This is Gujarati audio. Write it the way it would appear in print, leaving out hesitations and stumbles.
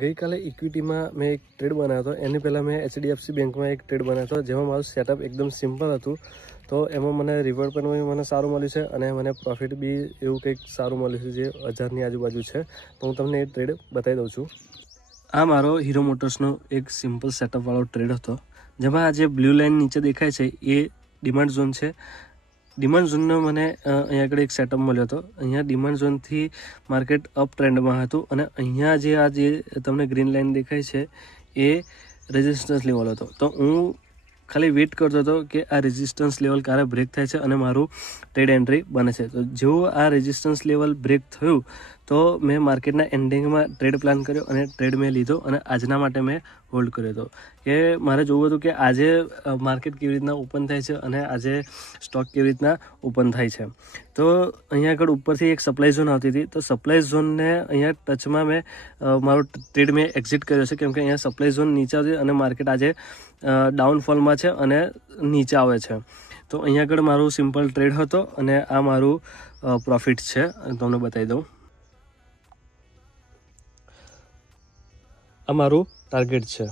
ગઈકાલે ઇક્વિટીમાં મેં એક ટ્રેડ બનાવ્યો હતો. એની પહેલાં મેં HDFC બેંકમાં એક ટ્રેડ બનાવ્યો હતો, જેમાં મારું સેટઅપ એકદમ સિમ્પલ હતું. તો એમાં મને રિવોર્ડ પણ મને સારું મળ્યું છે અને મને પ્રોફિટ બી એવું કંઈક સારું મળ્યું છે, જે 1000ની આજુબાજુ છે. તો હું તમને એ ટ્રેડ બતાવી દઉં છું. આ મારો હીરો મોટર્સનો એક સિમ્પલ સેટઅપવાળો ટ્રેડ હતો, જેમાં આ જે બ્લુ લાઇન નીચે દેખાય છે એ ડિમાન્ડ ઝોન છે. ડિમાન્ડ ઝોનનો મને અહીંયા આગળ એક સેટઅપ મળ્યો હતો. અહીંયા ડિમાન્ડ ઝોનથી માર્કેટ અપ ટ્રેન્ડમાં હતું અને અહીંયા જે તમને ગ્રીન લાઇન દેખાય છે એ રેઝિસ્ટન્સ લેવલ હતો. તો હું ખાલી વેઇટ કરતો હતો કે આ રેઝિસ્ટન્સ લેવલ ક્યારે બ્રેક થાય છે અને મારું ટ્રેડ એન્ટ્રી બને છે. તો જેવું આ રેઝિસ્ટન્સ લેવલ બ્રેક થયું તો મેં માર્કેટના એન્ડિંગમાં ટ્રેડ પ્લાન કર્યો અને ટ્રેડ મેં લીધો અને આજના માટે મેં હોલ્ડ કર્યો હતો કે મારે જોવું હતું કે આજે માર્કેટ કેવી રીતના ઓપન થાય છે અને આજે સ્ટોક કેવી રીતના ઓપન થાય છે. તો અહીંયા આગળ ઉપરથી એક સપ્લાય ઝોન આવતી હતી. તો સપ્લાય ઝોનને અહીંયા ટચમાં મેં મારો ટ્રેડ મેં એક્ઝિટ કર્યો છે, કેમ કે અહીંયા સપ્લાય ઝોન નીચે આવતી અને માર્કેટ આજે ડાઉનફોલમાં છે અને નીચે આવે છે. તો અહીંયા આગળ મારું સિમ્પલ ટ્રેડ હતો અને આ મારું પ્રોફિટ છે. તમને બતાવી દઉં. આ મારું ટાર્ગેટ છે.